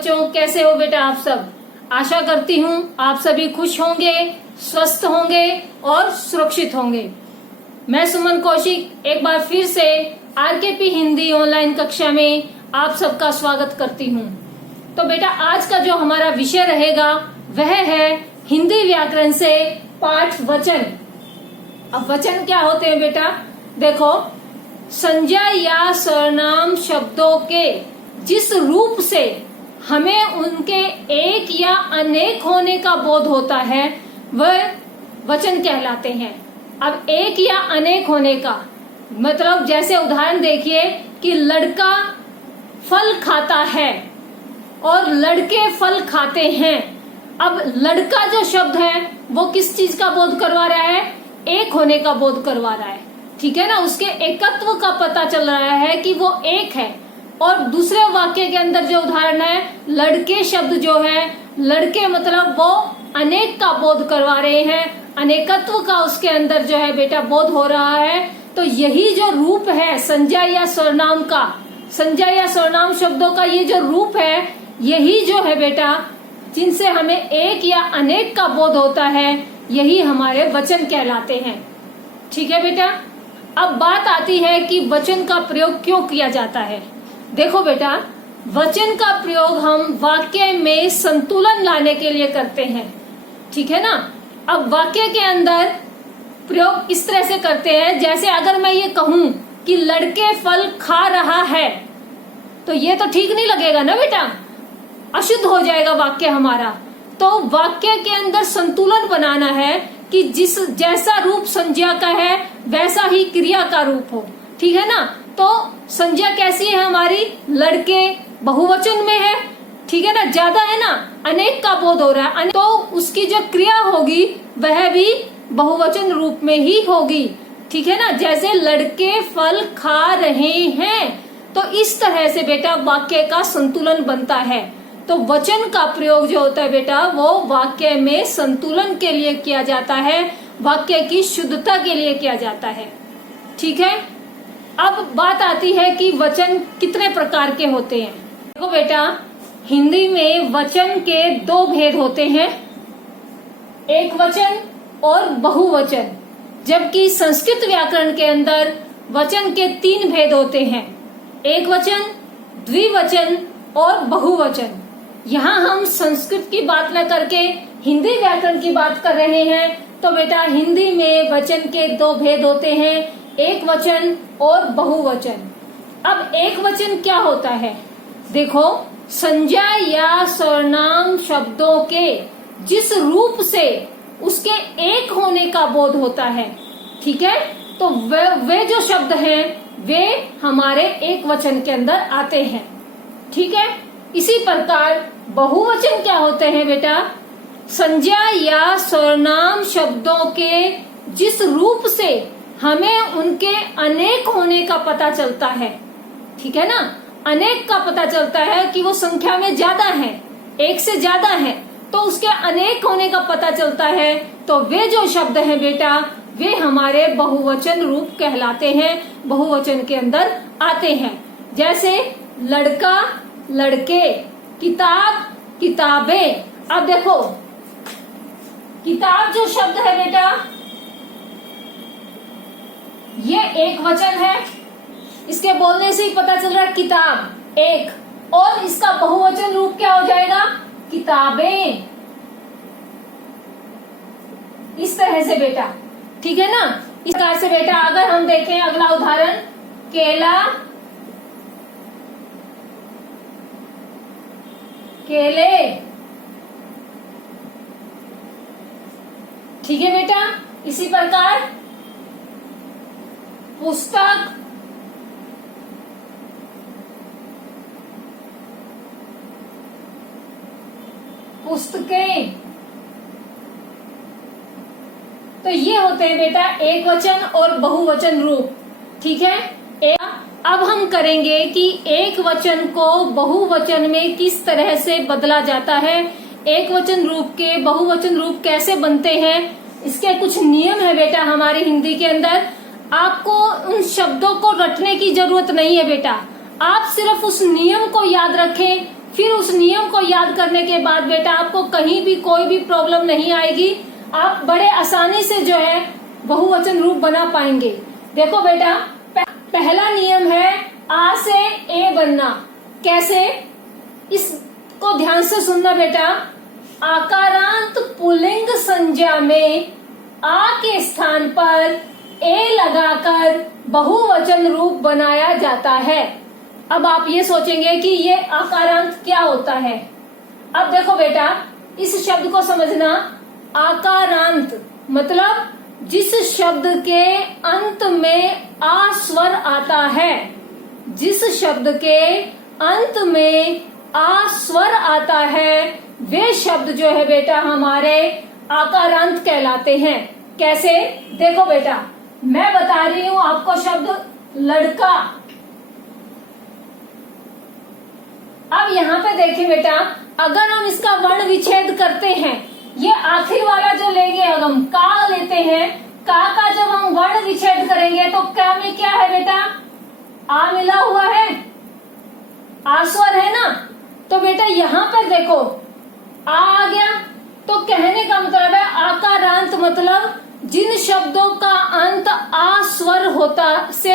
बच्चों, कैसे हो बेटा आप सब। आशा करती हूँ आप सभी खुश होंगे, स्वस्थ होंगे और सुरक्षित होंगे। मैं सुमन कौशिक एक बार फिर से आरकेपी हिंदी ऑनलाइन कक्षा में आप सबका स्वागत करती हूँ। तो बेटा आज का जो हमारा विषय रहेगा वह है हिंदी व्याकरण से पाठ वचन। अब वचन क्या होते हैं बेटा, देखो, संज्ञा या सर्वनाम शब्दों के जिस रूप से हमें उनके एक या अनेक होने का बोध होता है वह वचन कहलाते हैं। अब एक या अनेक होने का मतलब, जैसे उदाहरण देखिए कि लड़का फल खाता है और लड़के फल खाते हैं। अब लड़का जो शब्द है वो किस चीज का बोध करवा रहा है, एक होने का बोध करवा रहा है, ठीक है ना। उसके एकत्व का पता चल रहा है कि वो एक है। और दूसरे वाक्य के अंदर जो उदाहरण है, लड़के शब्द जो है, लड़के मतलब वो अनेक का बोध करवा रहे हैं, अनेकत्व का उसके अंदर जो है बेटा बोध हो रहा है। तो यही जो रूप है संज्ञा या सर्वनाम का, संज्ञा या सर्वनाम शब्दों का ये जो रूप है, यही जो है बेटा जिनसे हमें एक या अनेक का बोध होता है, यही हमारे वचन कहलाते हैं, ठीक है बेटा। अब बात आती है कि वचन का प्रयोग क्यों किया जाता है। देखो बेटा, वचन का प्रयोग हम वाक्य में संतुलन लाने के लिए करते हैं, ठीक है ना। अब वाक्य के अंदर प्रयोग इस तरह से करते हैं, जैसे अगर मैं ये कहूं कि लड़के फल खा रहा है, तो ये तो ठीक नहीं लगेगा ना बेटा, अशुद्ध हो जाएगा वाक्य हमारा। तो वाक्य के अंदर संतुलन बनाना है कि जैसा रूप संज्ञा का है वैसा ही क्रिया का रूप हो, ठीक है ना। तो संज्ञा कैसी है हमारी, लड़के बहुवचन में है, ठीक है ना, ज्यादा है ना, अनेक का बोध हो रहा है, तो उसकी जो क्रिया होगी वह भी बहुवचन रूप में ही होगी, ठीक है ना। जैसे लड़के फल खा रहे हैं, तो इस तरह से बेटा वाक्य का संतुलन बनता है। तो वचन का प्रयोग जो होता है बेटा वो वाक्य में संतुलन के लिए किया जाता है, वाक्य की शुद्धता के लिए किया जाता है, ठीक है। अब बात आती है कि वचन कितने प्रकार के होते हैं। देखो बेटा, हिंदी में वचन के दो भेद होते हैं, एक वचन और बहुवचन। जबकि संस्कृत व्याकरण के अंदर वचन के तीन भेद होते हैं, एक वचन, द्विवचन और बहुवचन। यहाँ हम संस्कृत की बात न करके हिंदी व्याकरण की बात कर रहे हैं। तो बेटा हिंदी में वचन के दो भेद होते हैं, एक वचन और बहुवचन। अब एक वचन क्या होता है, देखो, संज्ञा या सर्वनाम शब्दों के जिस रूप से उसके एक होने का बोध होता है, ठीक है। तो वे जो शब्द हैं वे हमारे एक वचन के अंदर आते हैं, ठीक है। इसी प्रकार बहुवचन क्या होते हैं बेटा, संज्ञा या सर्वनाम शब्दों के जिस रूप से हमें उनके अनेक होने का पता चलता है, ठीक है ना, अनेक का पता चलता है कि वो संख्या में ज्यादा है, एक से ज्यादा है, तो उसके अनेक होने का पता चलता है। तो वे जो शब्द हैं बेटा वे हमारे बहुवचन रूप कहलाते हैं, बहुवचन के अंदर आते हैं। जैसे लड़का, लड़के, किताब, किताबें। अब देखो, किताब जो शब्द है बेटा ये एक वचन है, इसके बोलने से ही पता चल रहा है किताब एक, और इसका बहुवचन रूप क्या हो जाएगा, किताबें, इस तरह से बेटा, ठीक है ना। इस प्रकार से बेटा अगर हम देखें अगला उदाहरण, केला, केले, ठीक है बेटा। इसी प्रकार पुस्तक, पुस्तकें। तो ये होते हैं बेटा एक वचन और बहुवचन रूप, ठीक है। अब हम करेंगे कि एक वचन को बहुवचन में किस तरह से बदला जाता है, एक वचन रूप के बहुवचन रूप कैसे बनते हैं, इसके कुछ नियम है बेटा हमारे हिंदी के अंदर। आपको उन शब्दों को रटने की जरूरत नहीं है बेटा, आप सिर्फ उस नियम को याद रखें फिर उस नियम को याद करने के बाद बेटा आपको कहीं भी कोई भी प्रॉब्लम नहीं आएगी। आप बड़े आसानी से जो है बहुवचन रूप बना पाएंगे। देखो बेटा, पहला नियम है आ से ए बनना। कैसे? इसको ध्यान से सुनना बेटा। आकारांत पुल्लिंग संज्ञा में आ के स्थान पर ए लगाकर बहुवचन रूप बनाया जाता है। अब आप ये सोचेंगे कि ये आकारांत क्या होता है। अब देखो बेटा, इस शब्द को समझना। आकारांत मतलब जिस शब्द के अंत में आ स्वर आता है, जिस शब्द के अंत में आ स्वर आता है, वे शब्द जो है बेटा हमारे आकारांत कहलाते हैं। कैसे? देखो बेटा, मैं बता रही हूं आपको शब्द लड़का। अब यहाँ पे देखिए बेटा, अगर हम इसका वर्ण विच्छेद करते हैं, ये आखिर वाला जो लेंगे हम का लेते हैं, का जब हम वर्ण विच्छेद करेंगे तो क्या में क्या है बेटा? आ मिला हुआ है, आस्वर है ना। तो बेटा यहाँ पर देखो आ गया। तो कहने का मतलब है आकारांत मतलब जिन शब्दों का अंत आ स्वर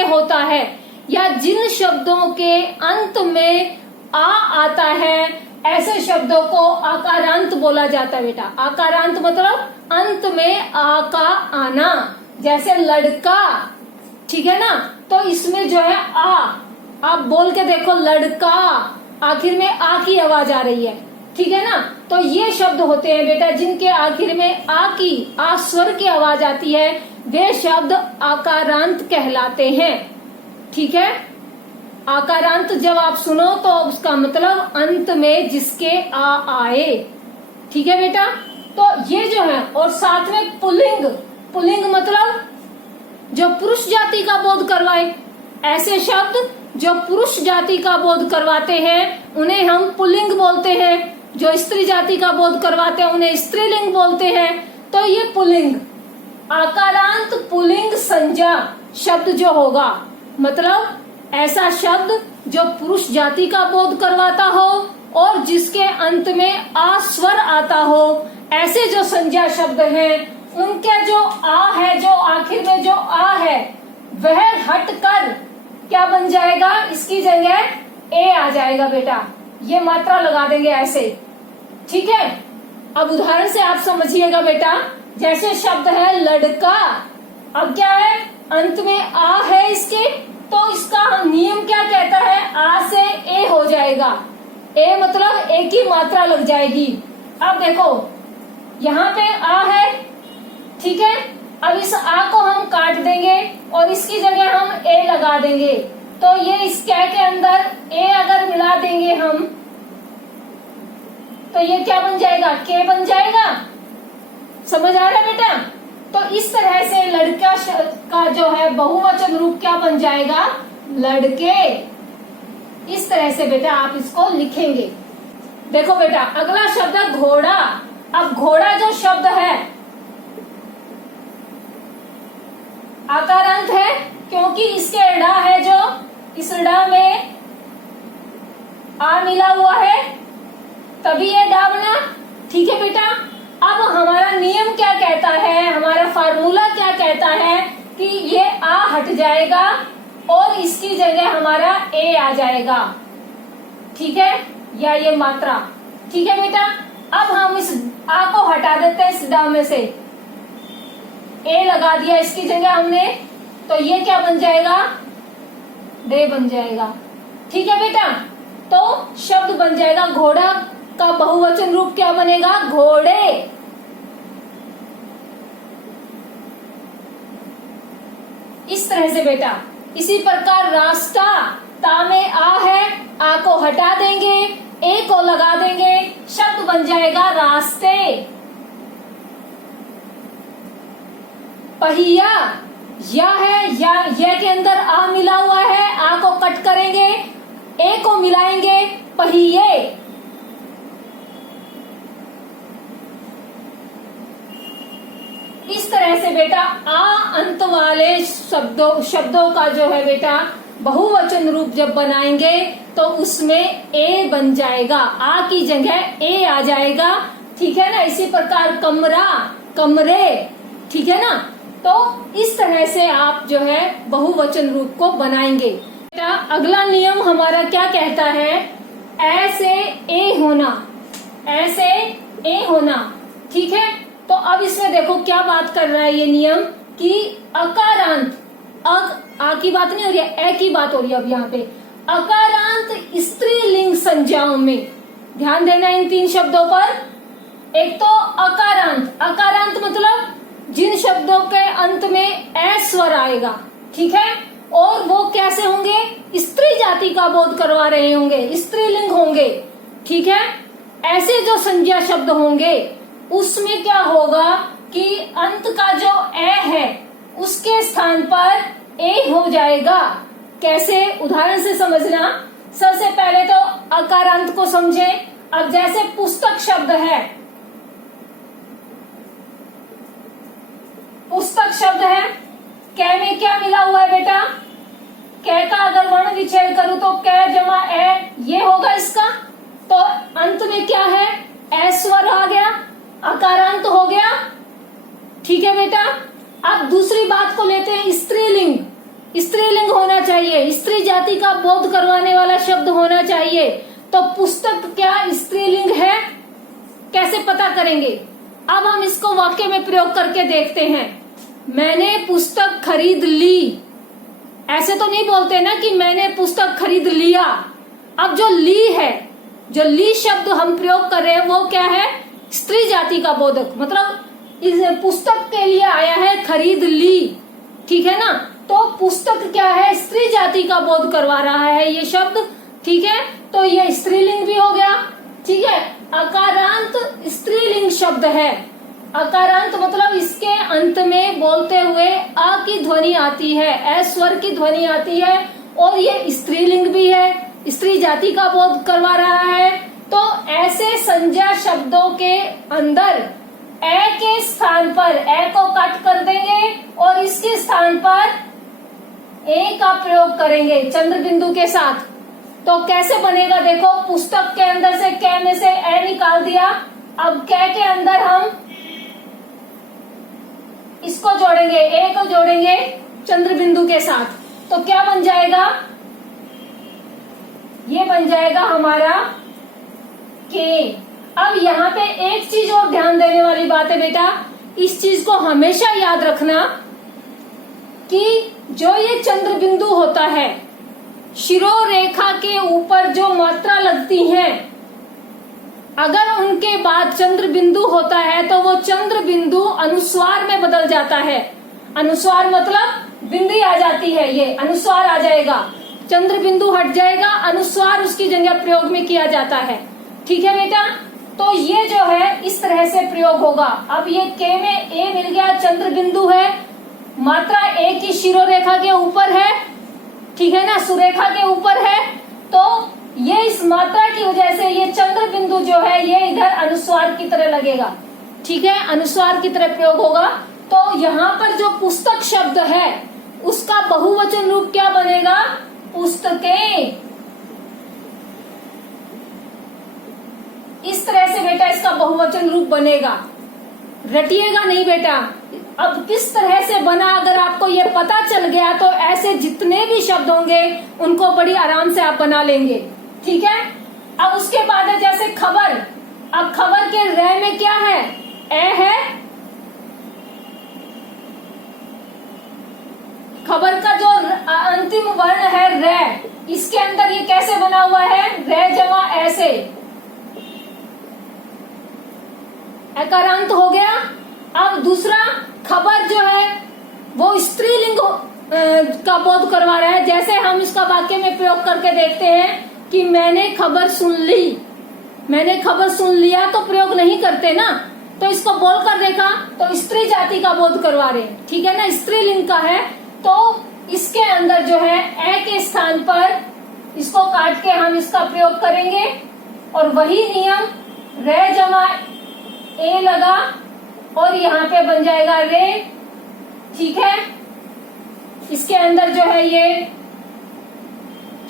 होता है, या जिन शब्दों के अंत में आ आता है, ऐसे शब्दों को आकारांत बोला जाता है बेटा। आकारांत मतलब अंत में आ का आना, जैसे लड़का, ठीक है ना। तो इसमें जो है आप बोल के देखो लड़का, आखिर में आ की आवाज आ रही है, ठीक है ना। तो ये शब्द होते हैं बेटा जिनके आखिर में आ स्वर की आवाज आती है, वे शब्द आकारांत कहलाते हैं, ठीक है। आकारांत जब आप सुनो तो उसका मतलब अंत में जिसके आ आए, ठीक है बेटा। तो ये जो है, और साथ में पुल्लिंग मतलब जो पुरुष जाति का बोध करवाए। ऐसे शब्द जो पुरुष जाति का बोध करवाते हैं उन्हें हम पुल्लिंग बोलते हैं, जो स्त्री जाति का बोध करवाते हैं उन्हें स्त्रीलिंग बोलते हैं। तो ये पुल्लिंग, आकारांत पुल्लिंग संज्ञा शब्द जो होगा, मतलब ऐसा शब्द जो पुरुष जाति का बोध करवाता हो और जिसके अंत में आ स्वर आता हो, ऐसे जो संज्ञा शब्द हैं उनके जो आ है, जो आखिर में जो आ है, वह हटकर क्या बन जाएगा? इसकी जगह ए आ जाएगा बेटा। ये मात्रा लगा देंगे ऐसे, ठीक है। अब उदाहरण से आप समझिएगा बेटा। जैसे शब्द है लड़का, अब क्या है? अंत में आ है इसके, तो इसका नियम क्या कहता है? आ से ए हो जाएगा। ए मतलब ए की मात्रा लग जाएगी। अब देखो यहाँ पे आ है, ठीक है। अब इस आ को हम काट देंगे और इसकी जगह हम ए लगा देंगे। तो ये इस क्या के अंदर ए अगर मिला देंगे हम, तो ये क्या बन जाएगा? के बन जाएगा। समझ आ रहा है बेटा? तो इस तरह से लड़का का जो है बहुवचन रूप क्या बन जाएगा? लड़के। इस तरह से बेटा आप इसको लिखेंगे। देखो बेटा, अगला शब्द है घोड़ा। अब घोड़ा जो शब्द है आकारांत है, क्योंकि इसके ड़ा है, जो इस ड़ा में आ मिला हुआ है, तभी ये डा बना, ठीक है बेटा। अब हमारा नियम क्या कहता है, हमारा फार्मूला क्या कहता है कि ये आ हट जाएगा और इसकी जगह हमारा ए आ जाएगा, ठीक है, या ये मात्रा, ठीक है बेटा। अब हम इस आ को हटा देते हैं इस डा में से, ए लगा दिया इसकी जगह हमने, तो ये क्या बन जाएगा? डे बन जाएगा, ठीक है बेटा। तो शब्द बन जाएगा घोड़ा का बहुवचन रूप क्या बनेगा? घोड़े। इस तरह से बेटा। इसी प्रकार रास्ता, ता में आ है, आ को हटा देंगे, ए को लगा देंगे, शब्द बन जाएगा रास्ते। पहिया, या है, या के अंदर आ मिला हुआ है, आ को कट करेंगे, ए को मिलाएंगे, पहिए। इस तरह से बेटा आ अंत वाले शब्दों का जो है बेटा बहुवचन रूप जब बनाएंगे तो उसमें ए बन जाएगा, आ की जगह ए आ जाएगा, ठीक है ना। इसी प्रकार कमरा, कमरे, ठीक है ना। तो इस तरह से आप जो है बहुवचन रूप को बनाएंगे। बेटा अगला नियम हमारा क्या कहता है, ऐसे ए होना, ऐसे ए होना, ठीक है। तो अब इसमें देखो क्या बात कर रहा है ये नियम कि अकारांत, आ की बात नहीं हो रही है, ए की बात हो रही है अब यहाँ पे। अकारांत स्त्रीलिंग संज्ञाओं में ध्यान देना इन तीन शब्दों पर। एक तो अकारांत, अकारांत मतलब जिन शब्दों के अंत में ए स्वर आएगा, ठीक है, और वो कैसे होंगे, स्त्री जाति का बोध करवा रहे होंगे, स्त्रीलिंग होंगे, ठीक है। ऐसे जो संज्ञा शब्द होंगे उसमें क्या होगा कि अंत का जो ए है उसके स्थान पर ए हो जाएगा। कैसे, उदाहरण से समझना। सबसे पहले तो अकारांत को समझे। अब जैसे पुस्तक शब्द है, पुस्तक शब्द है, कै में क्या मिला हुआ है बेटा, कै का अगर वर्ण विच्छेद करूं तो कै जमा ए, ये होगा इसका। तो अंत में क्या है, ए स्वर आ गया, अकारांत हो गया, ठीक है बेटा। अब दूसरी बात को लेते हैं, स्त्रीलिंग। स्त्रीलिंग होना चाहिए, स्त्री जाति का बोध करवाने वाला शब्द होना चाहिए। तो पुस्तक क्या स्त्रीलिंग है, कैसे पता करेंगे। अब हम इसको वाक्य में प्रयोग करके देखते हैं। मैंने पुस्तक खरीद ली, ऐसे तो नहीं बोलते ना कि मैंने पुस्तक खरीद लिया। अब जो ली है, जो ली शब्द हम प्रयोग कर रहे हैं वो क्या है, स्त्री जाति का बोधक, मतलब इस पुस्तक के लिए आया है खरीद ली, ठीक है ना। तो पुस्तक क्या है, स्त्री जाति का बोध करवा रहा है ये शब्द, ठीक है। तो ये स्त्रीलिंग भी हो गया, ठीक है। अकारांत स्त्रीलिंग शब्द है। अकारांत मतलब इसके अंत में बोलते हुए आ की ध्वनि आती है, ए स्वर की ध्वनि आती है, और ये स्त्रीलिंग भी है, स्त्री जाति का बोध करवा रहा है। तो ऐसे संज्ञा शब्दों के अंदर ए के स्थान पर ए को कट कर देंगे और इसके स्थान पर ए का प्रयोग करेंगे चंद्र बिंदु के साथ। तो कैसे बनेगा देखो, पुस्तक के अंदर से कै में से ए निकाल दिया, अब कै के अंदर हम इसको जोड़ेंगे, ए को जोड़ेंगे चंद्र बिंदु के साथ। तो क्या बन जाएगा, ये बन जाएगा हमारा के। अब यहाँ पे एक चीज और ध्यान देने वाली बात है बेटा, इस चीज को हमेशा याद रखना कि जो ये चंद्र बिंदु होता है, शिरोरेखा के ऊपर जो मात्रा लगती है, अगर उनके बाद चंद्र बिंदु होता है तो वो चंद्र बिंदु अनुस्वार में बदल जाता है। अनुस्वार मतलब बिंदी आ जाती है, ये अनुस्वार आ जाएगा, चंद्र बिंदु हट जाएगा, अनुस्वार उसकी जगह प्रयोग में किया जाता है, ठीक है बेटा। तो ये जो है इस तरह से प्रयोग होगा। अब ये के में ए मिल गया, चंद्र बिंदु है, मात्रा ए की शिरोरेखा के ऊपर है, ठीक है ना, सुरेखा के ऊपर है। तो ये इस मात्रा की वजह से ये चंद्र बिंदु जो है ये इधर अनुस्वार की तरह लगेगा, ठीक है, अनुस्वार की तरह प्रयोग होगा। तो यहाँ पर जो पुस्तक शब्द है उसका बहुवचन रूप क्या बनेगा, पुस्तकें। इस तरह से बेटा इसका बहुवचन रूप बनेगा, रटिएगा नहीं बेटा। अब किस तरह से बना अगर आपको ये पता चल गया तो ऐसे जितने भी शब्द होंगे उनको बड़ी आराम से आप बना लेंगे, ठीक है। अब उसके बाद है जैसे खबर। अब खबर के रे में क्या है, ए है, खबर का जो अंतिम वर्ण है रे, इसके अंदर ये कैसे बना हुआ है, रे जमा ऐसे, अकारांत हो गया। अब दूसरा खबर जो है वो स्त्रीलिंग का बोध करवा रहा है। जैसे हम इसका वाक्य में प्रयोग करके देखते हैं कि मैंने खबर सुन ली, मैंने खबर सुन लिया तो प्रयोग नहीं करते ना, तो इसको बोलकर देखा तो स्त्री जाति का बोध करवा रहे, ठीक है ना, स्त्रीलिंग का है। तो इसके अंदर जो है ए के स्थान पर इसको काट के हम इसका प्रयोग करेंगे और वही नियम रे जमा ए लगा और यहाँ पे बन जाएगा रे, ठीक है। इसके अंदर जो है ये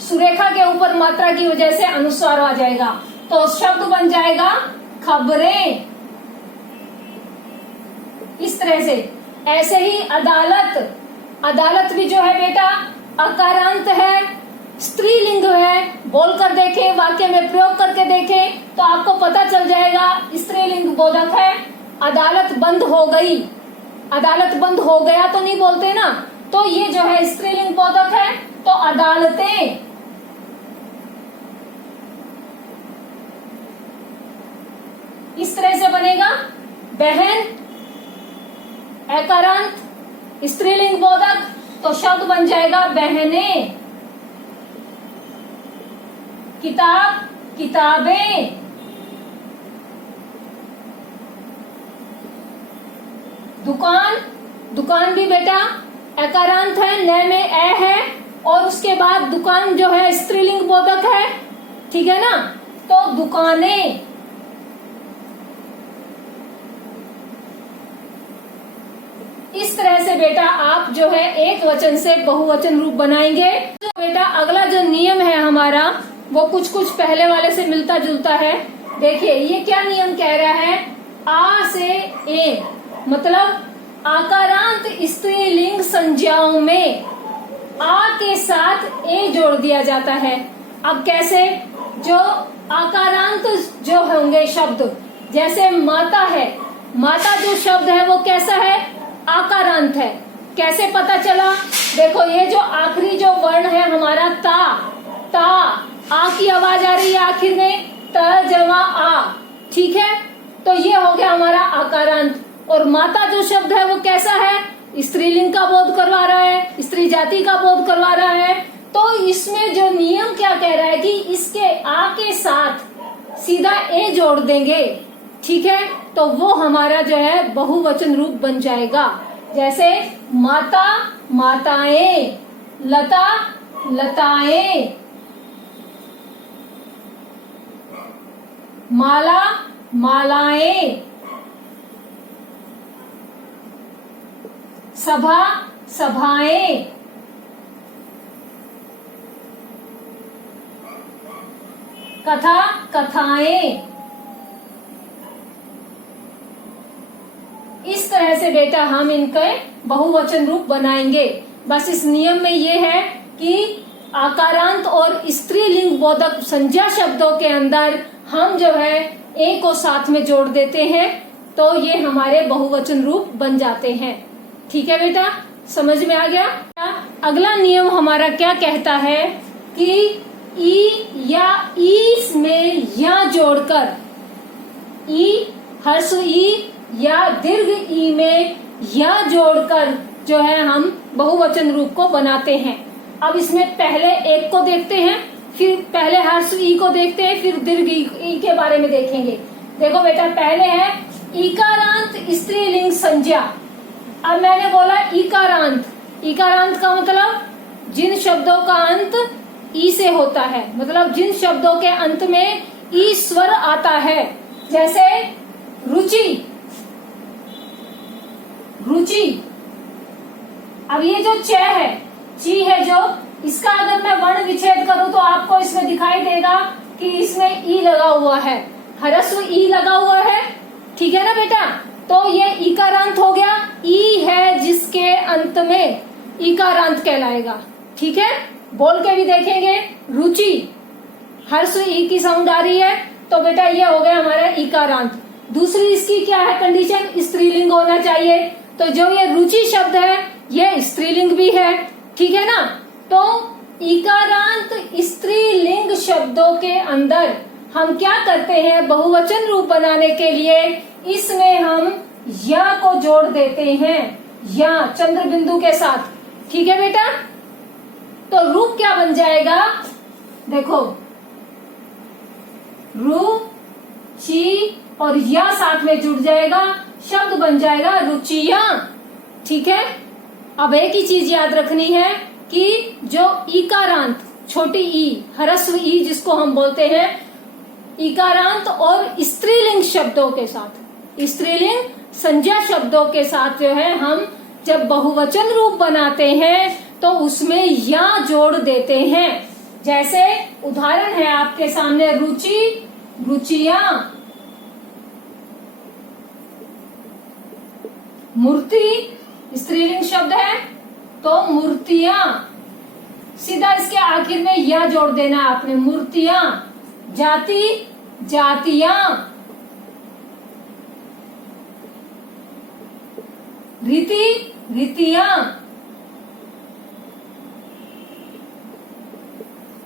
सुरेखा के ऊपर मात्रा की वजह से अनुस्वार आ जाएगा, तो शब्द बन जाएगा खबरें। इस तरह से ऐसे ही अदालत, अदालत भी जो है बेटा अकारांत है, स्त्रीलिंग है। बोलकर देखें, वाक्य में प्रयोग करके देखें तो आपको पता चल जाएगा स्त्रीलिंग बोधक है। अदालत बंद हो गई, अदालत बंद हो गया तो नहीं बोलते ना, तो ये जो है स्त्रीलिंग बोधक है। तो अदालतें, इस तरह से बनेगा। बहन अकारांत, स्त्रीलिंग बोधक, तो शब्द बन जाएगा बहनें। किताब किताबें, दुकान, दुकान भी बेटा अकारांत है, न में ए है, और उसके बाद दुकान जो है स्त्रीलिंग बोधक है, ठीक है ना। तो दुकानें, इस तरह से बेटा आप जो है एक वचन से बहुवचन रूप बनाएंगे। तो बेटा अगला जो नियम है हमारा वो कुछ कुछ पहले वाले से मिलता जुलता है। देखिए ये क्या नियम कह रहा है, आ से ए, मतलब आकारांत स्त्रीलिंग संज्ञाओं में आ के साथ ए जोड़ दिया जाता है। अब कैसे, जो आकारांत जो होंगे शब्द, जैसे माता है, माता जो शब्द है वो कैसा है, आकारांत है। कैसे पता चला, देखो ये जो आखिरी जो वर्ण है हमारा ता, ता, आ की आवाज आ रही है आखिर में, त जमा आ, ठीक है, तो ये हो गया हमारा आकारांत। और माता जो शब्द है वो कैसा है, स्त्रीलिंग का बोध करवा रहा है, स्त्री जाति का बोध करवा रहा है। तो इसमें जो नियम क्या कह रहा है कि इसके आ के साथ सीधा ए जोड़ देंगे, ठीक है, तो वो हमारा जो है बहुवचन रूप बन जाएगा। जैसे माता माताएं, लता लताएं, माला मालाएं, सभा सभाएं, कथा कथाएं। इस तरह से बेटा हम इनके बहुवचन रूप बनाएंगे। बस इस नियम में ये है कि आकारांत और स्त्रीलिंग बोधक संज्ञा शब्दों के अंदर हम जो है ए को साथ में जोड़ देते हैं, तो ये हमारे बहुवचन रूप बन जाते हैं। ठीक है बेटा, समझ में आ गया। अगला नियम हमारा क्या कहता है कि ई या ई में या जोड़कर, ई हर्ष ई या दीर्घ ई में या जोड़कर जो है हम बहुवचन रूप को बनाते हैं। अब इसमें पहले एक को देखते हैं, फिर पहले हर्ष ई को देखते हैं, फिर दीर्घ ई के बारे में देखेंगे। देखो बेटा, पहले है इकारांत स्त्रीलिंग संज्ञा। अब मैंने बोला इकारांत, इकारांत का मतलब जिन शब्दों का अंत ई से होता है, मतलब जिन शब्दों के अंत में ई स्वर आता है, जैसे रुचि, रुचि। अब ये जो च है, ची है जो, इसका अगर मैं वर्ण विच्छेद करूं तो आपको इसमें दिखाई देगा कि इसमें ई लगा हुआ है, ह्रस्व ई लगा हुआ है, ठीक है ना बेटा। तो ये इकारांत हो गया, ई है जिसके अंत में इकारांत कहलाएगा, ठीक है। बोल के भी देखेंगे, रुचि हर्ष ई की साउंड आ रही है, तो बेटा ये हो गया हमारा इकारांत। दूसरी इसकी क्या है कंडीशन, स्त्रीलिंग होना चाहिए, तो जो ये रुचि शब्द है ये स्त्रीलिंग भी है, ठीक है ना। तो इकारांत स्त्रीलिंग शब्दों के अंदर हम क्या करते हैं, बहुवचन रूप बनाने के लिए इसमें हम या को जोड़ देते हैं, या चंद्र बिंदु के साथ, ठीक है बेटा। तो रूप क्या बन जाएगा, देखो रु ची और या साथ में जुड़ जाएगा, शब्द बन जाएगा रुचिया, ठीक है। अब एक ही चीज याद रखनी है कि जो इकारांत छोटी ई ह्रस्व ई जिसको हम बोलते हैं, इकारांत और स्त्रीलिंग शब्दों के साथ, स्त्रीलिंग संज्ञा शब्दों के साथ जो है हम जब बहुवचन रूप बनाते हैं तो उसमें या जोड़ देते हैं, जैसे उदाहरण है आपके सामने रुचि, रुचियां। मूर्ति स्त्रीलिंग शब्द है तो मूर्तियां। सीधा इसके आखिर में या जोड़ देना है आपने, मूर्तियां। जाति, जातियां। रीति, रीतियां।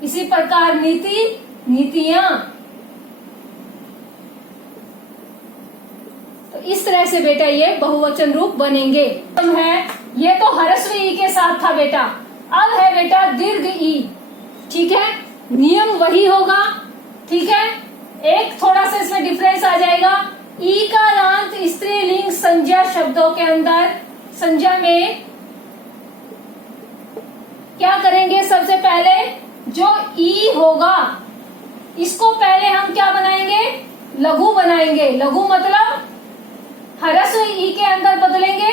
इसी प्रकार नीति, नीतियां। तो इस तरह से बेटा ये बहुवचन रूप बनेंगे। है ये तो ह्रस्व ई के साथ था बेटा, अब है बेटा दीर्घ ई। ठीक है, नियम वही होगा। ठीक है, एक थोड़ा सा इसमें डिफरेंस आ जाएगा। ई का अंत स्त्रीलिंग संज्ञा शब्दों के अंदर संज्ञा में क्या करेंगे, सबसे पहले जो ई होगा इसको पहले हम क्या बनाएंगे, लघु बनाएंगे। लघु मतलब ह्रस्व ई के अंदर बदलेंगे।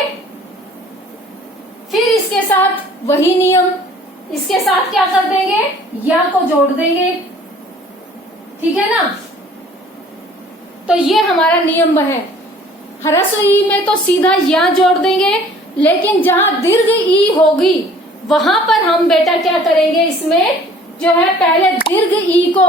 फिर इसके साथ वही नियम, इसके साथ क्या कर देंगे, या को जोड़ देंगे। ठीक है ना, तो ये हमारा नियम है। ह्रस्व ई में तो सीधा या जोड़ देंगे, लेकिन जहां दीर्घ ई होगी वहां पर हम बेटा क्या करेंगे, इसमें जो है पहले दीर्घ ई को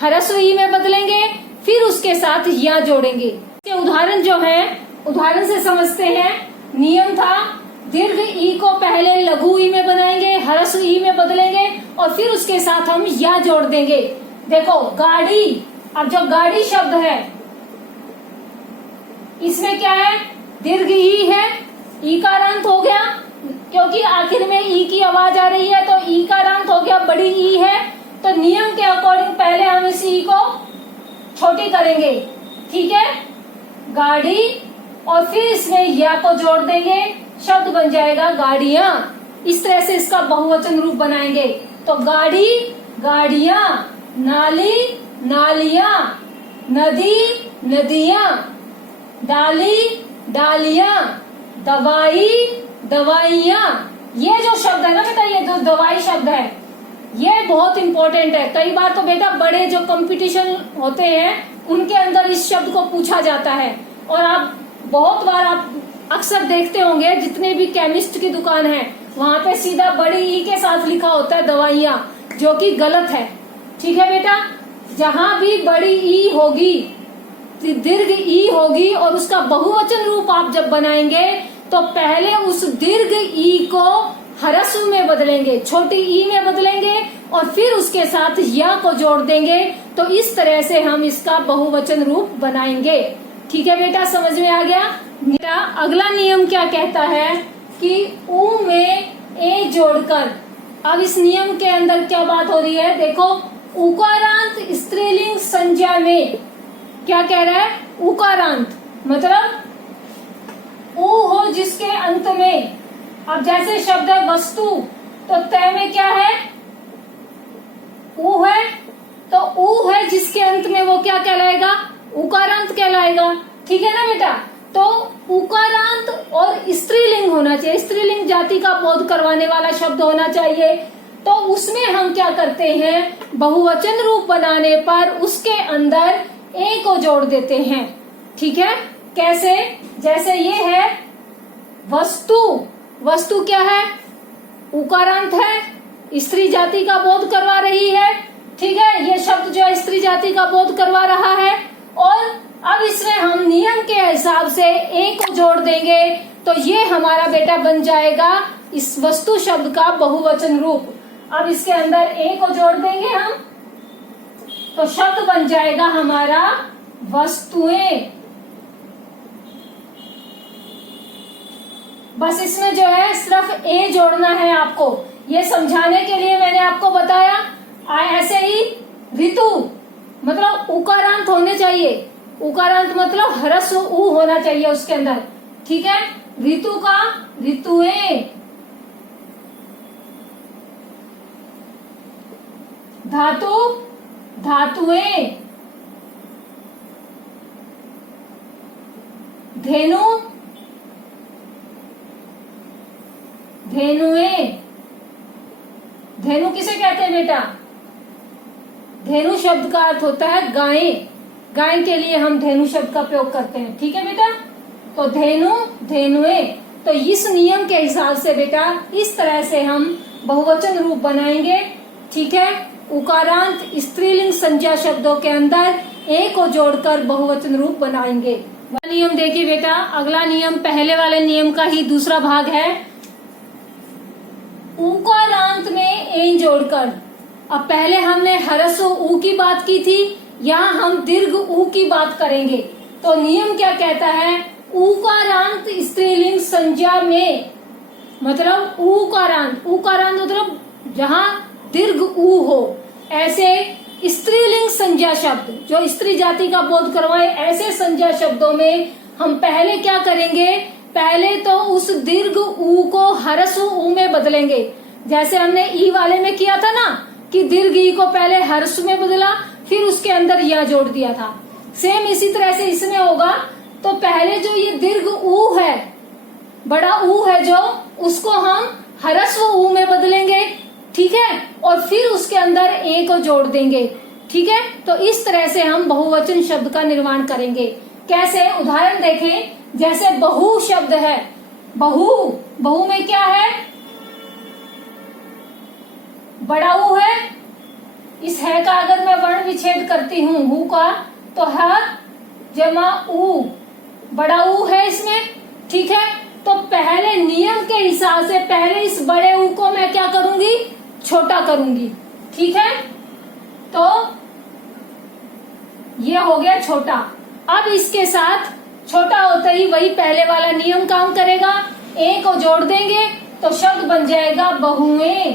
ह्रस्व ई में बदलेंगे, फिर उसके साथ या जोड़ेंगे। इसके उदाहरण जो है, उदाहरण से समझते हैं। नियम था दीर्घ ई को पहले लघु ई में बनाएंगे, ह्रस्व ई में बदलेंगे और फिर उसके साथ हम या जोड़ देंगे। देखो गाड़ी, अब जो गाड़ी शब्द है इसमें क्या है, दीर्घ ई है, ई का अंत हो गया, क्योंकि आखिर में ई की आवाज आ रही है तो ई का अंत हो गया, बड़ी ई है। तो नियम के अकॉर्डिंग पहले हम इस ई को छोटी करेंगे। ठीक है, गाड़ी, और फिर इसमें या को जोड़ देंगे, शब्द बन जाएगा गाड़ियां। इस तरह से इसका बहुवचन रूप बनाएंगे। तो गाड़ी, गाड़ियां। नाली, नालियां। नदी, नदियां। डाली, डालियां। दवाई, दवाइयां। ये जो शब्द है ना बेटा, ये जो दवाई शब्द है ये बहुत इंपॉर्टेंट है। कई बार तो बेटा बड़े जो कंपटीशन होते हैं उनके अंदर इस शब्द को पूछा जाता है, और आप बहुत बार आप अक्सर देखते होंगे जितने भी केमिस्ट की दुकान है वहां पे सीधा बड़ी ई के साथ लिखा होता है दवाइयां, जो कि गलत है। ठीक है बेटा, जहां भी बड़ी ई होगी, दीर्घ ई होगी और उसका बहुवचन रूप आप जब बनाएंगे तो पहले उस दीर्घ ई को ह्रस्व में बदलेंगे, छोटी ई में बदलेंगे और फिर उसके साथ या को जोड़ देंगे। तो इस तरह से हम इसका बहुवचन रूप बनाएंगे। ठीक है बेटा, समझ में आ गया बेटा। अगला नियम क्या कहता है कि ऊ में ए जोड़कर, अब इस नियम के अंदर क्या बात हो रही है, देखो उकारांत स्त्रीलिंग संज्ञा में क्या कह रहा है, उकारांत मतलब ऊ हो जिसके अंत में। अब जैसे शब्द है वस्तु, तो तय में क्या है, ऊ है, तो ऊ है जिसके अंत में वो क्या कहलाएगा, उकारांत कहलाएगा। ठीक है ना बेटा, तो उकारांत और स्त्रीलिंग होना चाहिए, स्त्रीलिंग जाति का बोध करवाने वाला शब्द होना चाहिए। तो उसमें हम क्या करते हैं, बहुवचन रूप बनाने पर उसके अंदर ए को जोड़ देते हैं। ठीक है, कैसे, जैसे ये है वस्तु, वस्तु क्या है, उकारांत है, स्त्री जाति का बोध करवा रही है। ठीक है, ये शब्द जो है स्त्री जाति का बोध करवा रहा है, और अब इसमें हम नियम के हिसाब से ए को जोड़ देंगे तो ये हमारा बेटा बन जाएगा इस वस्तु शब्द का बहुवचन रूप। अब इसके अंदर ए को जोड़ देंगे हम, तो शब्द बन जाएगा हमारा वस्तुएं। बस इसमें जो है सिर्फ ए जोड़ना है आपको, ये समझाने के लिए मैंने आपको बताया। ऐसे ही ऋतु मतलब उकारांत होने चाहिए, उकारांत मतलब ह्रस्व ऊ होना चाहिए उसके अंदर। ठीक है, ऋतु का ऋतुएं। धातु धातुएं। धेनु धेनुएं। धेनु किसे कहते हैं बेटा? धेनु शब्द का अर्थ होता है गाय। गाय के लिए हम धेनु शब्द का प्रयोग करते हैं। ठीक है बेटा, तो धेनु, धेनुए। तो इस नियम के हिसाब से बेटा इस तरह से हम बहुवचन रूप बनाएंगे। ठीक है, उकारांत स्त्रीलिंग संज्ञा शब्दों के अंदर ए को जोड़कर बहुवचन रूप बनाएंगे। अगला नियम देखिए बेटा, अगला नियम पहले वाले नियम का ही दूसरा भाग है। उकारांत में ए जोड़कर, अब पहले हमने ह्रस्व ऊ की बात की थी, यहाँ हम दीर्घ ऊ की बात करेंगे। तो नियम क्या कहता है? उकारांत स्त्रीलिंग संज्ञा में, मतलब उकारांत, उकारांत मतलब जहाँ दीर्घ ऊ हो, ऐसे स्त्रीलिंग संज्ञा शब्द जो स्त्री जाति का बोध करवाए, ऐसे संज्ञा शब्दों में हम पहले क्या करेंगे? पहले तो उस दीर्घ ऊ को ह्रस्व ऊ में बदलेंगे। जैसे हमने ई वाले में किया था ना कि दीर्घ ई को पहले ह्रस्व में बदला, फिर उसके अंदर या जोड़ दिया था। सेम इसी तरह से इसमें होगा। तो पहले जो ये दीर्घ ऊ है, बड़ा ऊ है जो, उसको हम ह्रस्व ऊ में बदलेंगे। ठीक है, और फिर उसके अंदर ए को जोड़ देंगे। ठीक है, तो इस तरह से हम बहुवचन शब्द का निर्माण करेंगे। कैसे? उदाहरण देखें, जैसे बहु शब्द है। बहु, बहु में क्या है? बड़ा ऊ है। इस है का अगर मैं वर्ण विच्छेद करती हूँ हु का, तो ह जमा ऊ, बड़ा ऊ है इसमें। ठीक है, तो पहले नियम के हिसाब से पहले इस बड़े ऊ को मैं क्या करूंगी? छोटा करूंगी। ठीक है, तो ये हो गया छोटा। अब इसके साथ छोटा होते ही वही पहले वाला नियम काम करेगा, ए को जोड़ देंगे तो शब्द बन जाएगा बहुएं।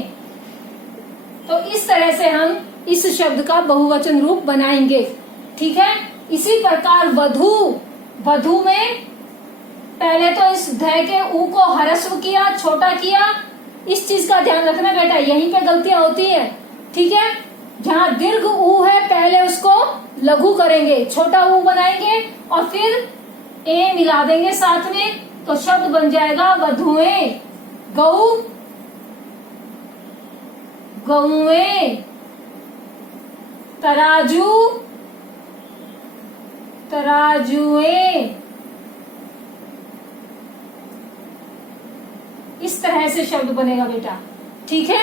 तो इस तरह से हम इस शब्द का बहुवचन रूप बनाएंगे। ठीक है, इसी प्रकार वधू, वधू में पहले तो इस ध के ऊ को ह्रस्व किया, छोटा किया। इस चीज का ध्यान रखना बेटा, यहीं पे गलतियां होती है। ठीक है, जहाँ दीर्घ ऊ है पहले उसको लघु करेंगे, छोटा ऊ बनाएंगे और फिर ए मिला देंगे साथ में, तो शब्द बन जाएगा वधुएं। गऊ, गऊएं। तराजू, तराजुएं। इस तरह से शब्द बनेगा बेटा। ठीक है,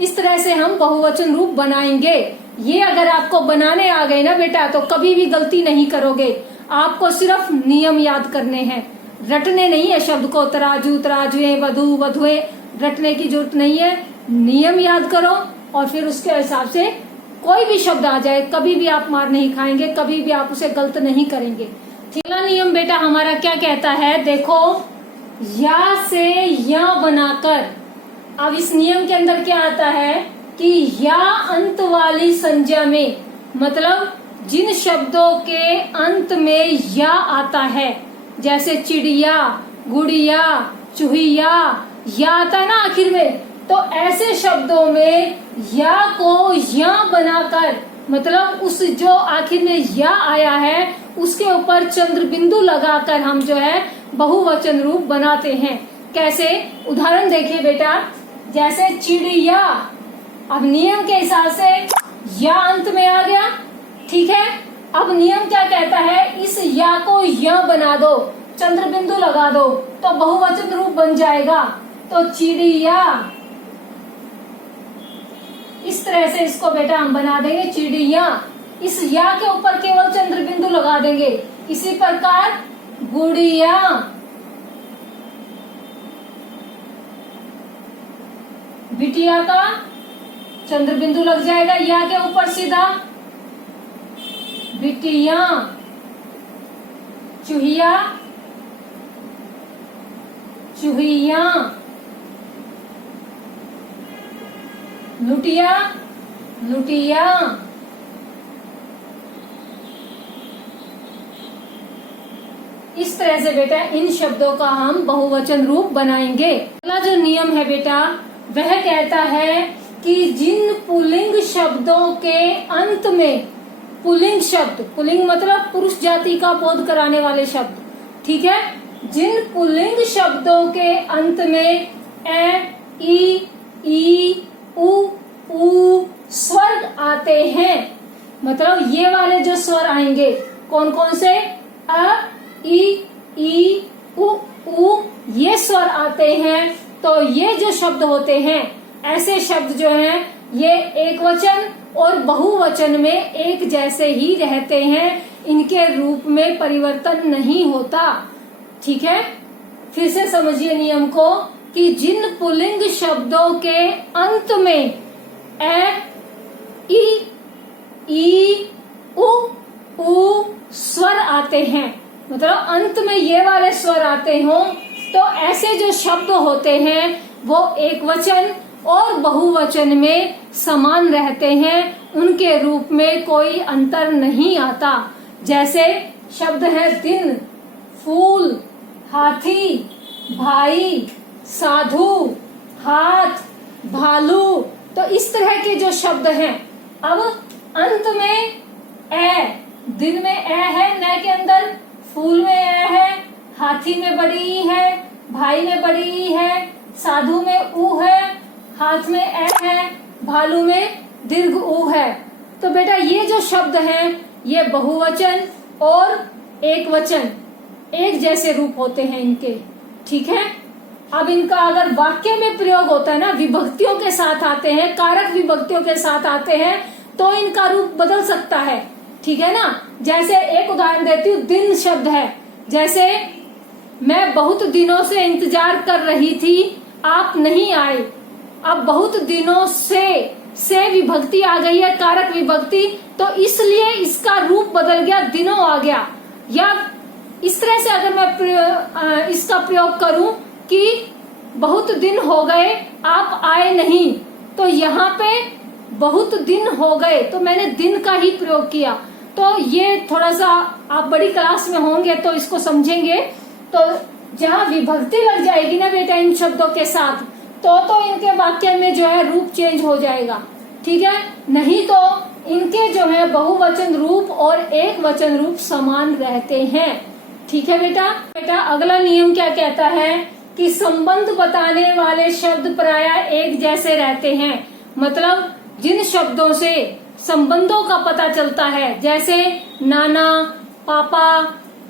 इस तरह से हम बहुवचन रूप बनाएंगे। ये अगर आपको बनाने आ गए ना बेटा, तो कभी भी गलती नहीं करोगे। आपको सिर्फ नियम याद करने हैं, रटने नहीं है शब्द को। तराजू, तराजुएं, वधु, वधुएं, रटने की जरूरत नहीं है। नियम याद करो और फिर उसके हिसाब से कोई भी शब्द आ जाए, कभी भी आप मार नहीं खाएंगे, कभी भी आप उसे गलत नहीं करेंगे। अगला नियम बेटा हमारा क्या कहता है? देखो, या से या बनाकर। अब इस नियम के अंदर क्या आता है कि या अंत वाली संज्ञा में, मतलब जिन शब्दों के अंत में या आता है, जैसे चिड़िया, गुड़िया, चूहिया, या आता है ना आखिर में, तो ऐसे शब्दों में या को या बनाकर, मतलब उस जो आखिर में या आया है उसके ऊपर चंद्र बिंदु लगाकर हम जो है बहुवचन रूप बनाते हैं। कैसे? उदाहरण देखिए बेटा, जैसे चिड़िया। अब नियम के हिसाब से या अंत में आ गया। ठीक है, अब नियम क्या कहता है? इस या को या बना दो, चंद्र बिंदु लगा दो, तो बहुवचन रूप बन जाएगा। तो चिड़िया, इस तरह से इसको बेटा हम बना देंगे चिड़िया। इस या के ऊपर केवल चंद्र बिंदु लगा देंगे। इसी प्रकार गुड़िया, बिटिया का चंद्र बिंदु लग जाएगा या के ऊपर सीधा, बिटिया। चूहिया, चूहिया। लुटिया, लुटिया। इस तरह से बेटा इन शब्दों का हम बहुवचन रूप बनाएंगे। अगला जो नियम है बेटा वह कहता है कि जिन पुल्लिंग शब्दों के अंत में, पुल्लिंग शब्द, पुल्लिंग मतलब पुरुष जाति का बोध कराने वाले शब्द, ठीक है, जिन पुल्लिंग शब्दों के अंत में ए, ई, उ ऊ स्वर आते हैं। मतलब ये वाले जो स्वर आएंगे कौन कौन से, अ, ई, उ, ये स्वर आते हैं। तो ये जो शब्द होते हैं, ऐसे शब्द जो हैं ये एक वचन और बहुवचन में एक जैसे ही रहते हैं, इनके रूप में परिवर्तन नहीं होता। ठीक है, फिर से समझिए नियम को कि जिन पुल्लिंग शब्दों के अंत में ए, ई, उ स्वर आते हैं, मतलब अंत में ये वाले स्वर आते हों, तो ऐसे जो शब्द होते हैं वो एक वचन और बहुवचन में समान रहते हैं, उनके रूप में कोई अंतर नहीं आता। जैसे शब्द है दिन, फूल, हाथी, भाई, साधु, हाथ, भालू। तो इस तरह के जो शब्द हैं, अब अंत में ए, दिन में ए है न के अंदर, फूल में ए है, हाथी में बड़ी ई है, भाई में बड़ी ई है, साधु में ऊ है, हाथ में ए है, भालू में दीर्घ ऊ है। तो बेटा ये जो शब्द हैं ये बहुवचन और एक वचन एक जैसे रूप होते हैं इनके। ठीक है, अब इनका अगर वाक्य में प्रयोग होता है ना, विभक्तियों के साथ आते हैं, कारक विभक्तियों के साथ आते हैं, तो इनका रूप बदल सकता है। ठीक है ना, जैसे एक उदाहरण देती हूँ, दिन शब्द है, जैसे मैं बहुत दिनों से इंतजार कर रही थी, आप नहीं आए। अब बहुत दिनों से विभक्ति आ गई है, कारक विभक्ति, तो इसलिए इसका रूप बदल गया, दिनों आ गया। या इस तरह से अगर मैं इसका प्रयोग करूं कि बहुत दिन हो गए आप आए नहीं, तो यहाँ पे बहुत दिन हो गए तो मैंने दिन का ही प्रयोग किया। तो ये थोड़ा सा आप बड़ी क्लास में होंगे तो इसको समझेंगे। तो जहाँ विभक्ति लग जाएगी ना बेटा इन शब्दों के साथ, तो इनके वाक्य में जो है रूप चेंज हो जाएगा। ठीक है, नहीं तो इनके जो है बहुवचन रूप और एक वचन रूप समान रहते हैं। ठीक है बेटा अगला नियम क्या कहता है कि संबंध बताने वाले शब्द प्रायः एक जैसे रहते हैं। मतलब जिन शब्दों से संबंधों का पता चलता है, जैसे नाना, पापा,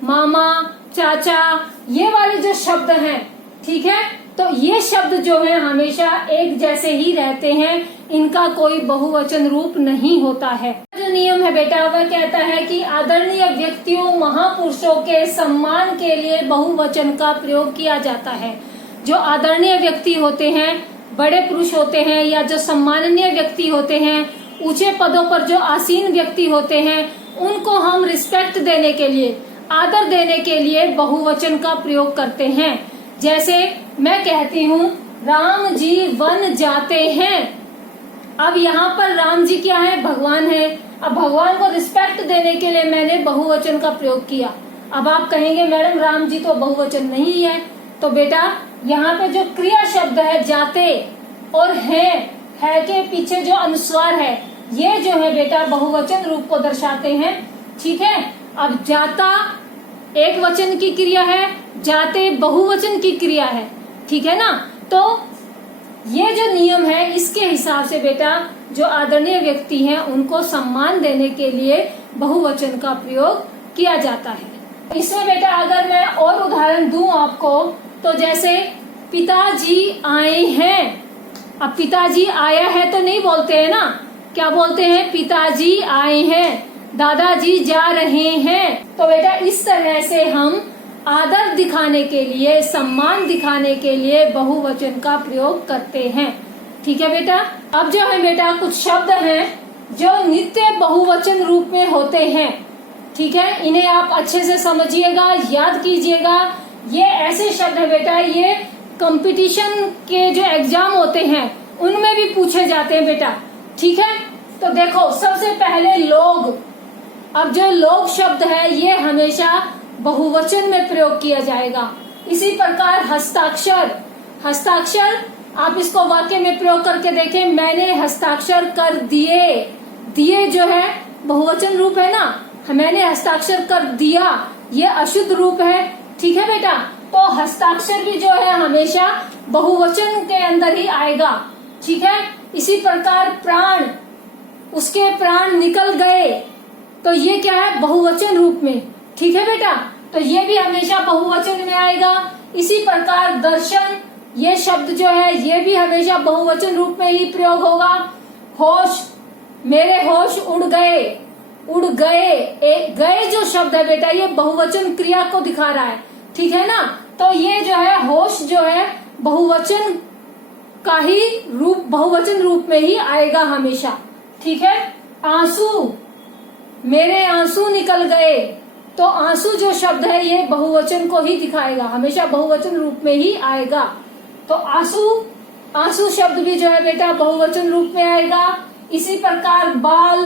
मामा, चाचा, ये वाले जो शब्द हैं, ठीक है, तो ये शब्द जो है हमेशा एक जैसे ही रहते हैं, इनका कोई बहुवचन रूप नहीं होता है। जो नियम है बेटा वह कहता है कि आदरणीय व्यक्तियों, महापुरुषों के सम्मान के लिए बहुवचन का प्रयोग किया जाता है। जो आदरणीय व्यक्ति होते हैं, बड़े पुरुष होते हैं, या जो सम्माननीय व्यक्ति होते हैं, ऊंचे पदों पर जो आसीन व्यक्ति होते हैं, उनको हम रिस्पेक्ट देने के लिए, आदर देने के लिए बहुवचन का प्रयोग करते हैं। जैसे मैं कहती हूँ राम जी वन जाते हैं। अब यहाँ पर राम जी क्या है, भगवान है। अब भगवान को रिस्पेक्ट देने के लिए मैंने बहुवचन का प्रयोग किया। अब आप कहेंगे मैडम राम जी तो बहुवचन नहीं है। तो बेटा यहाँ पे जो क्रिया शब्द है जाते और है के पीछे जो अनुस्वार है, ये जो है बेटा बहुवचन रूप को दर्शाते हैं। ठीक है, अब जाता एक वचन की क्रिया है, जाते बहुवचन की क्रिया है। ठीक है ना, तो ये जो नियम है इसके हिसाब से बेटा जो आदरणीय व्यक्ति हैं उनको सम्मान देने के लिए बहुवचन का प्रयोग किया जाता है। इसमें बेटा अगर मैं और उदाहरण दूं आपको, तो जैसे पिताजी आए हैं। अब पिताजी आया है तो नहीं बोलते हैं ना, क्या बोलते हैं, पिताजी आए हैं। दादाजी जा रहे हैं। तो बेटा इस तरह से हम आदर दिखाने के लिए, सम्मान दिखाने के लिए बहुवचन का प्रयोग करते हैं। ठीक है बेटा, अब जो है बेटा कुछ शब्द हैं जो नित्य बहुवचन रूप में होते हैं। ठीक है, इन्हें आप अच्छे से समझिएगा, याद कीजिएगा। ये ऐसे शब्द है बेटा, ये कंपटीशन के जो एग्जाम होते हैं उनमें भी पूछे जाते हैं बेटा। ठीक है, तो देखो सबसे पहले लोग। अब जो लोग शब्द है ये हमेशा बहुवचन में प्रयोग किया जाएगा। इसी प्रकार हस्ताक्षर, हस्ताक्षर आप इसको वाक्य में प्रयोग करके देखें, मैंने हस्ताक्षर कर दिए। दिए जो है बहुवचन रूप है ना, मैंने हस्ताक्षर कर दिया, ये अशुद्ध रूप है। ठीक है बेटा, तो हस्ताक्षर भी जो है हमेशा बहुवचन के अंदर ही आएगा। ठीक है। इसी प्रकार प्राण, उसके प्राण निकल गए, तो ये क्या है, बहुवचन रूप में। ठीक है बेटा, तो ये भी हमेशा बहुवचन में आएगा। इसी प्रकार दर्शन, ये शब्द जो है ये भी हमेशा बहुवचन रूप में ही प्रयोग होगा। होश, मेरे होश उड़ गए, उड़ गए, गए जो शब्द है बेटा ये बहुवचन क्रिया को दिखा रहा है। ठीक है ना, तो ये जो है होश जो है बहुवचन का ही रूप, बहुवचन रूप में ही आएगा हमेशा। ठीक है। आंसू, मेरे आंसू निकल गए, तो आंसू जो शब्द है ये बहुवचन को ही दिखाएगा, हमेशा बहुवचन रूप में ही आएगा। तो आंसू, आंसू शब्द भी जो है बेटा बहुवचन रूप में आएगा। इसी प्रकार बाल,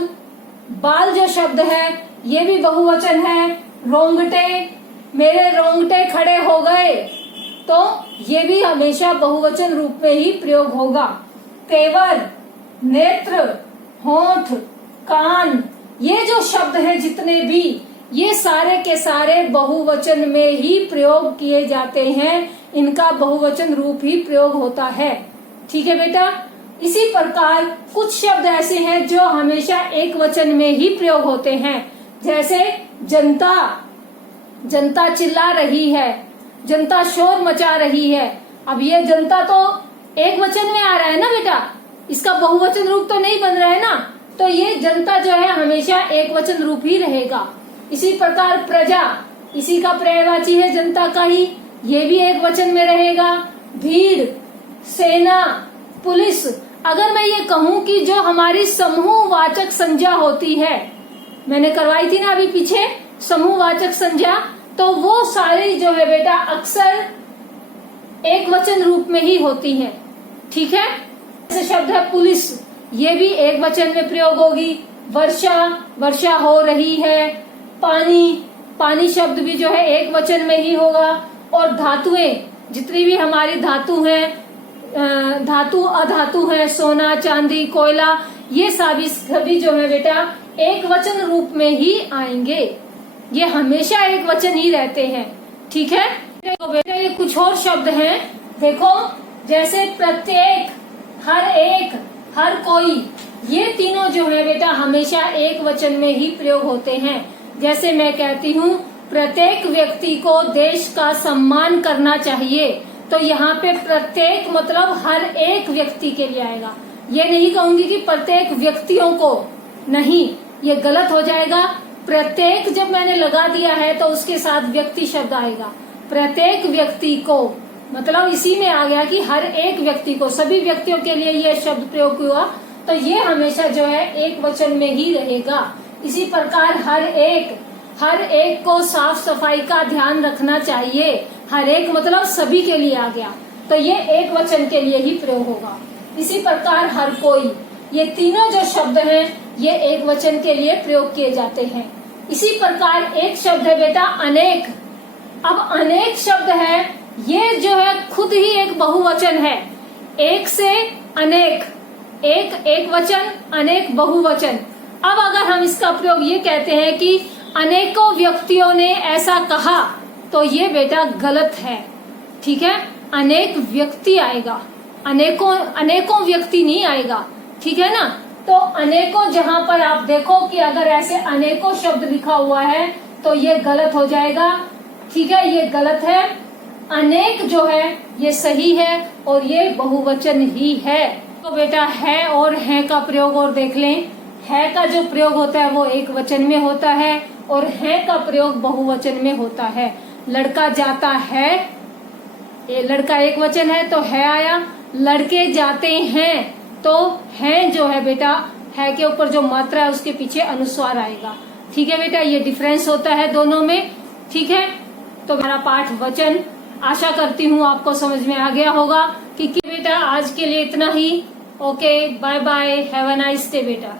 बाल जो शब्द है ये भी बहुवचन है। रोंगटे, मेरे रोंगटे खड़े हो गए, तो ये भी हमेशा बहुवचन रूप में ही प्रयोग होगा। तेवर, नेत्र, होंठ, कान, ये जो शब्द है जितने भी, ये सारे के सारे बहुवचन में ही प्रयोग किए जाते हैं, इनका बहुवचन रूप ही प्रयोग होता है। ठीक है बेटा। इसी प्रकार कुछ शब्द ऐसे हैं जो हमेशा एक वचन में ही प्रयोग होते हैं, जैसे जनता, जनता चिल्ला रही है, जनता शोर मचा रही है। अब ये जनता तो एक वचन में आ रहा है ना बेटा, इसका बहुवचन रूप तो नहीं बन रहा है ना, तो ये जनता जो है हमेशा एक वचन रूप ही रहेगा। इसी प्रकार प्रजा, इसी का पर्यायवाची है जनता का ही, ये भी एक वचन में रहेगा। भीड़, सेना, पुलिस, अगर मैं ये कहूं कि जो हमारी समूहवाचक संज्ञा होती है, मैंने करवाई थी ना अभी पीछे समूहवाचक संज्ञा, तो वो सारी जो है बेटा अक्सर एक वचन रूप में ही होती है। ठीक है। जैसे शब्द है पुलिस, ये भी एक वचन में प्रयोग होगी। वर्षा, वर्षा हो रही है। पानी, पानी शब्द भी जो है एक वचन में ही होगा। और धातुएं, जितनी भी हमारी धातु हैं, धातु अधातु है, सोना चांदी कोयला, ये सभी जो है बेटा एक वचन रूप में ही आएंगे, ये हमेशा एक वचन ही रहते हैं। ठीक है। तो बेटा ये कुछ और शब्द हैं, देखो जैसे प्रत्येक, हर एक, हर कोई, ये तीनों जो है बेटा हमेशा एक वचन में ही प्रयोग होते हैं। जैसे मैं कहती हूँ प्रत्येक व्यक्ति को देश का सम्मान करना चाहिए, तो यहाँ पे प्रत्येक मतलब हर एक व्यक्ति के लिए आएगा। ये नहीं कहूंगी कि प्रत्येक व्यक्तियों को, नहीं, ये गलत हो जाएगा। प्रत्येक जब मैंने लगा दिया है तो उसके साथ व्यक्ति शब्द आएगा। प्रत्येक व्यक्ति को मतलब इसी में आ गया कि हर एक व्यक्ति को, सभी व्यक्तियों के लिए ये शब्द प्रयोग हुआ, तो ये हमेशा जो है एक वचन में ही रहेगा। इसी प्रकार हर एक, हर एक को साफ सफाई का ध्यान रखना चाहिए। हर एक मतलब सभी के लिए आ गया, तो ये एक वचन के लिए ही प्रयोग होगा। इसी प्रकार हर कोई, ये तीनों जो शब्द हैं ये एक वचन के लिए प्रयोग किए जाते हैं। इसी प्रकार एक शब्द है बेटा अनेक। अब अनेक शब्द है, ये जो है खुद ही एक बहुवचन है। एक से अनेक, एक एक वचन, अनेक बहुवचन। अब अगर हम इसका प्रयोग ये कहते हैं कि अनेकों व्यक्तियों ने ऐसा कहा, तो ये बेटा गलत है। ठीक है। अनेक व्यक्ति आएगा, अनेकों व्यक्ति नहीं आएगा। ठीक है ना। तो अनेकों, जहां पर आप देखो कि अगर ऐसे अनेकों शब्द लिखा हुआ है तो ये गलत हो जाएगा। ठीक है, ये गलत है। अनेक जो है ये सही है और ये बहुवचन ही है। तो बेटा है और हैं का प्रयोग और देख लें। है का जो प्रयोग होता है वो एक वचन में होता है और है का प्रयोग बहुवचन में होता है। लड़का जाता है, ये लड़का एक वचन है तो है आया। लड़के जाते हैं तो है जो है बेटा, है के ऊपर जो मात्रा है उसके पीछे अनुस्वार आएगा। ठीक है बेटा, ये डिफरेंस होता है दोनों में। ठीक है, तो मेरा पाठ वचन आशा करती हूँ आपको समझ में आ गया होगा कि बेटा आज के लिए इतना ही। Okay, bye bye, have a nice day बेटा।